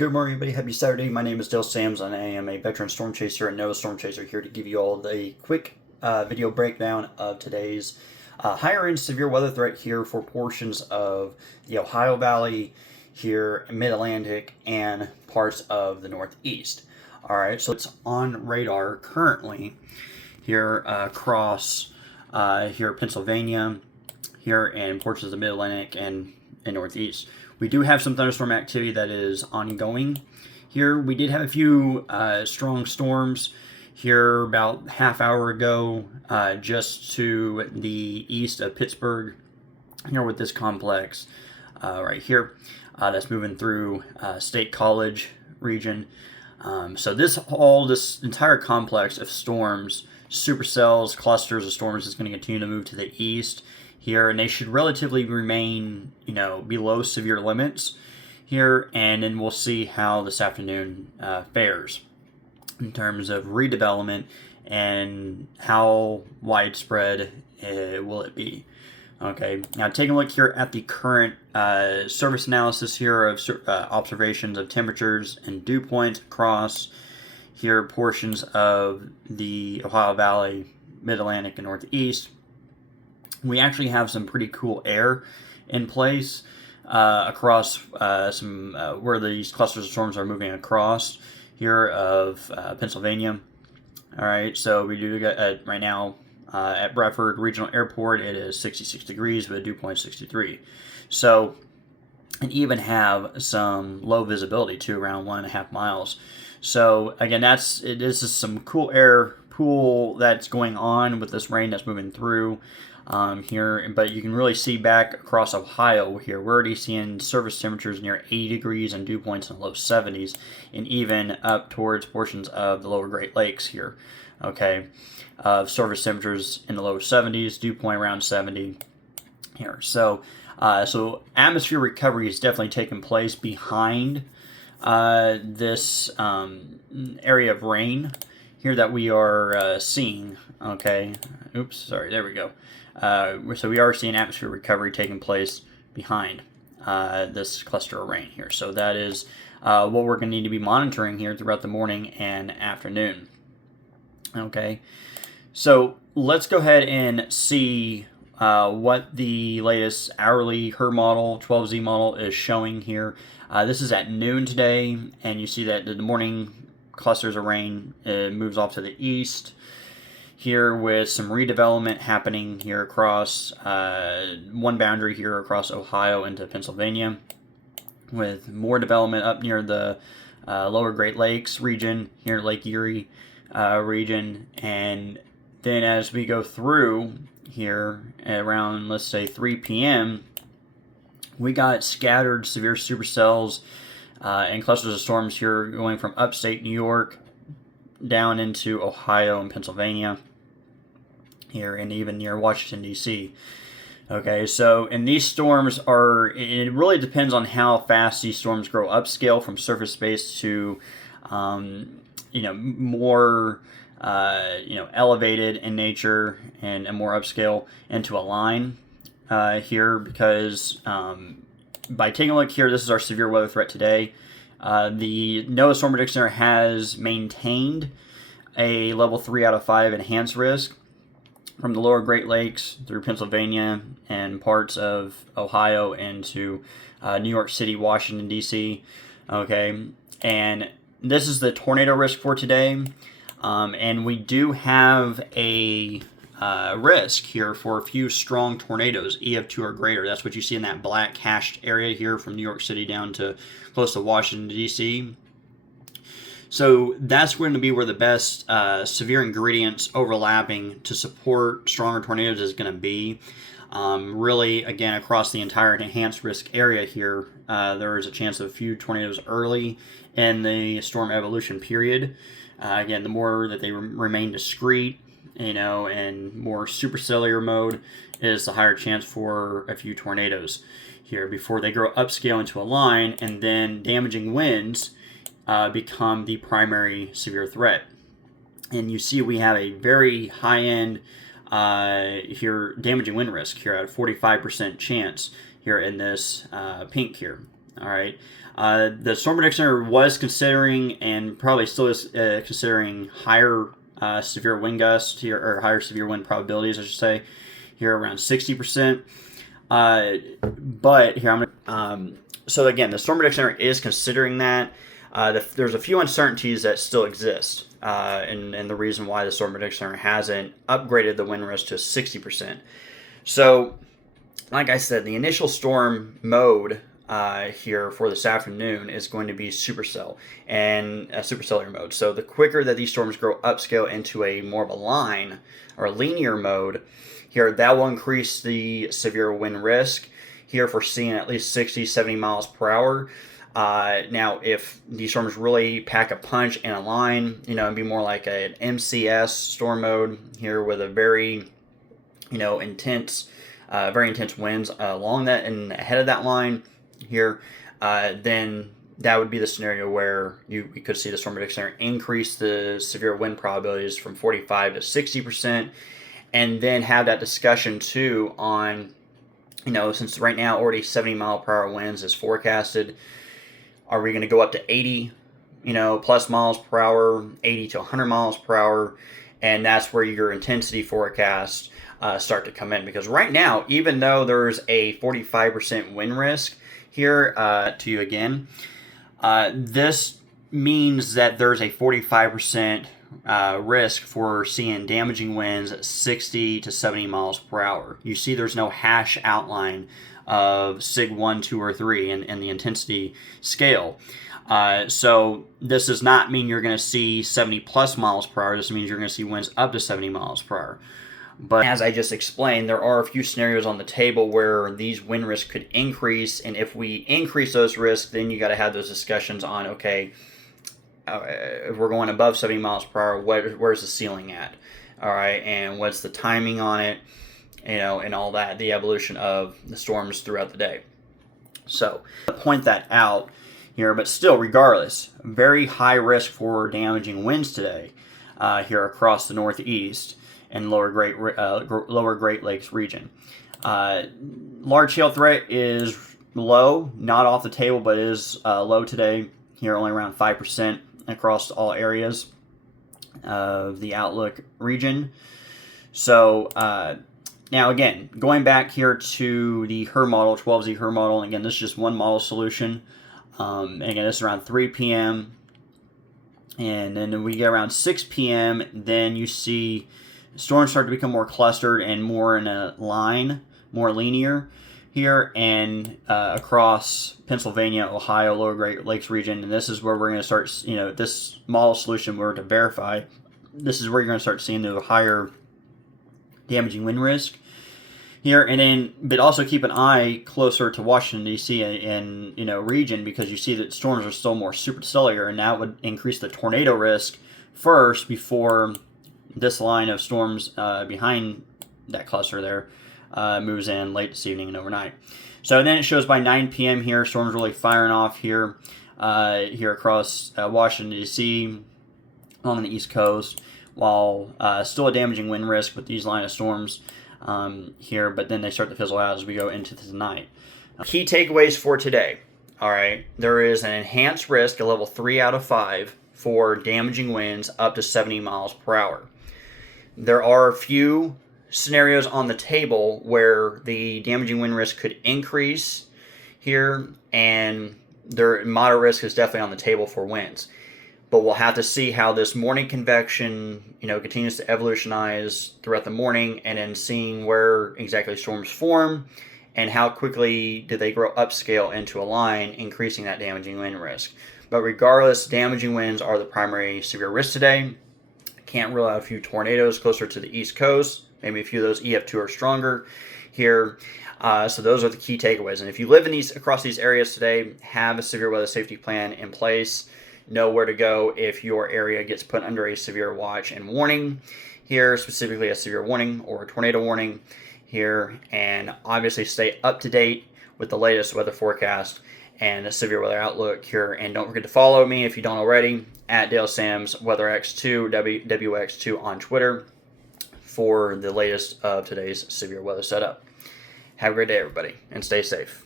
Good morning, everybody. Happy Saturday. My name is Dale Sams, and I am a veteran storm chaser and NOAA storm chaser here to give you all a quick video breakdown of today's higher end severe weather threat here for portions of the Ohio Valley, here Mid Atlantic, and parts of the Northeast. All right, so it's on radar currently here across here Pennsylvania, here in portions of the Mid Atlantic and Northeast. We do have some thunderstorm activity that is ongoing here. We did have a few strong storms here about half hour ago, just to the east of Pittsburgh, here with this complex right here that's moving through State College region. So this entire complex of storms, supercells, clusters of storms, is going to continue to move to the east here, and they should relatively remain, below severe limits here, and then we'll see how this afternoon fares in terms of redevelopment and how widespread will it be. Okay, now taking a look here at the current service analysis here of observations of temperatures and dew points across here portions of the Ohio Valley, Mid-Atlantic, and Northeast. We actually have some pretty cool air in place across some where these clusters of storms are moving across here of Pennsylvania. All right, so we do get right now at Bradford Regional Airport, it is 66 degrees with a dew point 63. So, and even have some low visibility too, around 1.5 miles. So again, this is some cool air pool that's going on with this rain that's moving through here, but you can really see back across Ohio here. We're already seeing surface temperatures near 80 degrees and dew points in the low 70s, and even up towards portions of the lower Great Lakes here. Okay, surface temperatures in the lower 70s, dew point around 70 here. So atmosphere recovery is definitely taking place behind this area of rain here that we are seeing. Okay, oops, sorry, there we go. So we are seeing atmosphere recovery taking place behind this cluster of rain here. So that is what we're going to need to be monitoring here throughout the morning and afternoon. Okay, so let's go ahead and see what the latest hourly HRRR model, 12Z model, is showing here. This is at noon today, and you see that the morning clusters of rain moves off to the east here with some redevelopment happening here across one boundary here across Ohio into Pennsylvania, with more development up near the lower Great Lakes region, here Lake Erie region. And then as we go through here at around, let's say, 3 p.m., we got scattered severe supercells and clusters of storms here going from upstate New York down into Ohio and Pennsylvania here, and even near Washington, D.C. Okay, so, and these storms it really depends on how fast these storms grow upscale from surface space to, more, elevated in nature and more upscale into a line here, because by taking a look here, this is our severe weather threat today. The NOAA Storm Prediction Center has maintained a level 3 out of 5 enhanced risk from the lower Great Lakes through Pennsylvania and parts of Ohio into New York City, Washington, D.C. Okay, and this is the tornado risk for today. And we do have a risk here for a few strong tornadoes, EF2 or greater. That's what you see in that black hashed area here from New York City down to close to Washington, D.C. So that's going to be where the best severe ingredients overlapping to support stronger tornadoes is going to be. Really, again, across the entire enhanced risk area here, there is a chance of a few tornadoes early in the storm evolution period. Again, the more that they remain discrete, and more supercellular mode, is the higher chance for a few tornadoes here before they grow upscale into a line, and then damaging winds become the primary severe threat. And you see we have a very high-end here damaging wind risk here at a 45% chance here in this pink here. All right. The Storm Prediction Center was considering, and probably still is considering, higher severe wind gusts here, or higher severe wind probabilities, I should say, here around 60%. But here so again, the Storm Prediction Center is considering that. There's a few uncertainties that still exist, and the reason why the Storm Prediction Center hasn't upgraded the wind risk to 60%. So, like I said, the initial storm mode here for this afternoon is going to be supercell and supercellular mode. So the quicker that these storms grow upscale into a more of a line or a linear mode here, that will increase the severe wind risk here for seeing at least 60, 70 miles per hour. Now, if these storms really pack a punch in a line, and be more like an MCS storm mode here with a very, intense, very intense winds along that and ahead of that line here, then that would be the scenario where you could see the Storm Prediction Center increase the severe wind probabilities from 45 to 60%, and then have that discussion too on, since right now already 70 mile per hour winds is forecasted, are we going to go up to 80, plus miles per hour, 80 to 100 miles per hour, and that's where your intensity forecasts start to come in. Because right now, even though there's a 45% wind risk here, to you again, this means that there's a 45% risk for seeing damaging winds at 60 to 70 miles per hour. You see there's no hash outline of SIG 1, 2, or 3 in the intensity scale. So this does not mean you're going to see 70 plus miles per hour. This means you're going to see winds up to 70 miles per hour. But as I just explained, there are a few scenarios on the table where these wind risks could increase, and if we increase those risks, then you got to have those discussions on, okay, if we're going above 70 miles per hour, where's the ceiling at? All right, and what's the timing on it? And all that, the evolution of the storms throughout the day. So, point that out here, but still, regardless, very high risk for damaging winds today here across the Northeast and lower Great Lakes region. Large hail threat is low, not off the table, but is low today. Here, only around 5% across all areas of the outlook region. So, now again, going back here to the HRRR model, 12Z HRRR model, and again, this is just one model solution. And again, this is around 3 p.m. And then we get around 6 p.m., then you see storms start to become more clustered and more in a line, more linear here, and across Pennsylvania, Ohio, lower Great Lakes region. And this is where we're going to start, this model solution we're to verify. This is where you're going to start seeing the higher damaging wind risk here, and then but also keep an eye closer to Washington D.C. and region, because you see that storms are still more supercellular, and that would increase the tornado risk first before this line of storms behind that cluster there moves in late this evening and overnight. So then it shows by 9 p.m. here, storms really firing off here across Washington D.C. along the East Coast, while still a damaging wind risk with these line of storms here, but then they start to fizzle out as we go into the night. Key takeaways for today. All right, there is an enhanced risk, a level 3 out of 5, for damaging winds up to 70 miles per hour. There are a few scenarios on the table where the damaging wind risk could increase here, and their moderate risk is definitely on the table for winds. But we'll have to see how this morning convection, continues to evolutionize throughout the morning, and then seeing where exactly storms form and how quickly do they grow upscale into a line, increasing that damaging wind risk. But regardless, damaging winds are the primary severe risk today. Can't rule out a few tornadoes closer to the East Coast. Maybe a few of those EF2 are stronger here. So those are the key takeaways. And if you live in across these areas today, have a severe weather safety plan in place. Know where to go if your area gets put under a severe watch and warning here, specifically a severe warning or a tornado warning here. And obviously stay up to date with the latest weather forecast and a severe weather outlook here. And don't forget to follow me if you don't already at Dale Sams WeatherX2 WX2 on Twitter for the latest of today's severe weather setup. Have a great day, everybody, and stay safe.